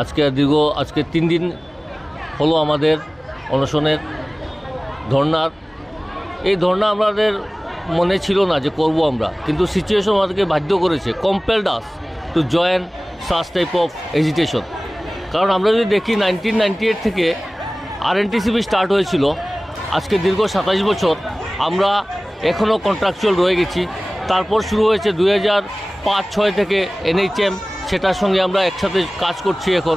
আজকে 3 দিন হলো আমাদের অনশনের ধর্নার। এই ধর্না আমাদের মনে ছিল না যে করব আমরা, কিন্তু সিচুয়েশন আমাদেরকে বাধ্য করেছে, compelled us to join such type of agitation. কারণ আমরা যদি দেখি 1998 থেকে RNTCP স্টার্ট হয়েছিল, আজকে দীর্ঘ 27 বছর আমরা এখনও কন্ট্রাকচুয়াল রয়ে গেছি। তারপর শুরু হয়েছে 2005-06 থেকে NHM, সেটার সঙ্গে আমরা একসাথে কাজ করছি এখন।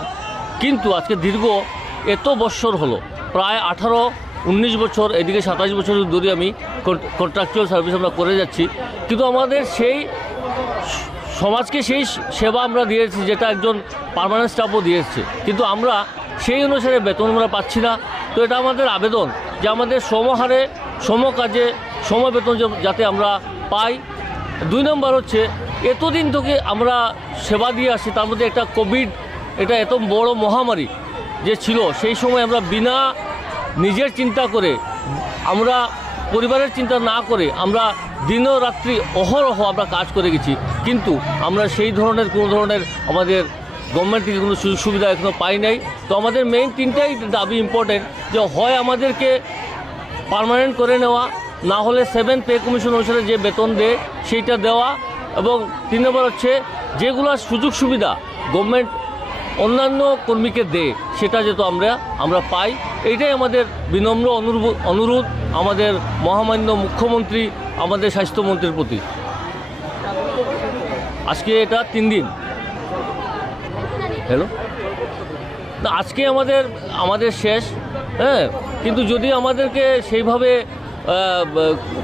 কিন্তু আজকে দীর্ঘ এত বছর হলো, প্রায় 18-19 বছর, এদিকে 27 বছর ধরে আমি কন্ট্রাকচুয়াল সার্ভিস আমরা করে যাচ্ছি। কিন্তু আমাদের সেই সমাজকে সেই সেবা আমরা দিয়েছি যেটা একজন পার্মানেন্ট স্টাফও দিয়েছে, কিন্তু আমরা সেই অনুসারে বেতন আমরা পাচ্ছি না। তো এটা আমাদের আবেদন যে আমাদের সমহারে সমকাজে সমবেতন যাতে আমরা পাই। 2 নম্বর হচ্ছে, এতদিন থেকে আমরা সেবা দিয়ে আসছি, তার মধ্যে একটা কোভিড, এটা এত বড় মহামারী যে ছিল, সেই সময় আমরা বিনা নিজের চিন্তা করে, আমরা পরিবারের চিন্তা না করে আমরা দিনরাত্রি অহরহ আমরা কাজ করে গেছি। কিন্তু আমরা সেই ধরনের কোনো ধরনের আমাদের গভর্নমেন্ট থেকে কোনো সুযোগ সুবিধা এখনও পাই নাই। তো আমাদের মেইন 3টাই দাবি ইম্পর্টেন্ট, যে হয় আমাদেরকে পার্মানেন্ট করে নেওয়া, না হলে 7 পে কমিশন অনুসারে যে বেতন দেয় সেইটা দেওয়া, এবং 3 নম্বর হচ্ছে যেগুলো সুযোগ সুবিধা গভর্নমেন্ট অন্যান্য কর্মীকে দেয় সেটা যেহেতু আমরা পাই। এইটাই আমাদের বিনম্র অনুরোধ আমাদের মহামান্য মুখ্যমন্ত্রী, আমাদের স্বাস্থ্যমন্ত্রীর প্রতি। আজকে এটা 3 দিন। হ্যালো, না আজকে আমাদের শেষ, হ্যাঁ। কিন্তু যদি আমাদেরকে সেইভাবে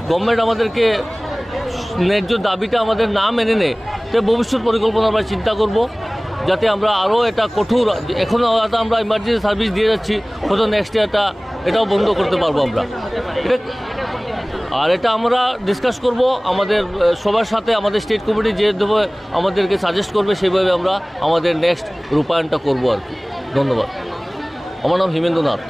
গভর্নমেন্ট আমাদেরকে ন্যায্য দাবিটা আমাদের না মেনে নেয়, তো ভবিষ্যৎ পরিকল্পনা আমরা চিন্তা করব, যাতে আমরা আরও এটা কঠোর, এখনও আমরা ইমার্জেন্সি সার্ভিস দিয়ে যাচ্ছি, হয়তো নেক্সট এটাও বন্ধ করতে পারবো আমরা। এটা আমরা ডিসকাস করব আমাদের সবার সাথে, আমাদের স্টেট কমিটি যেভাবে আমাদেরকে সাজেস্ট করবে সেইভাবে আমরা আমাদের নেক্সট রূপায়ণটা করবো আর কি। ধন্যবাদ। আমার নাম হিমেন্দ্র নাথ।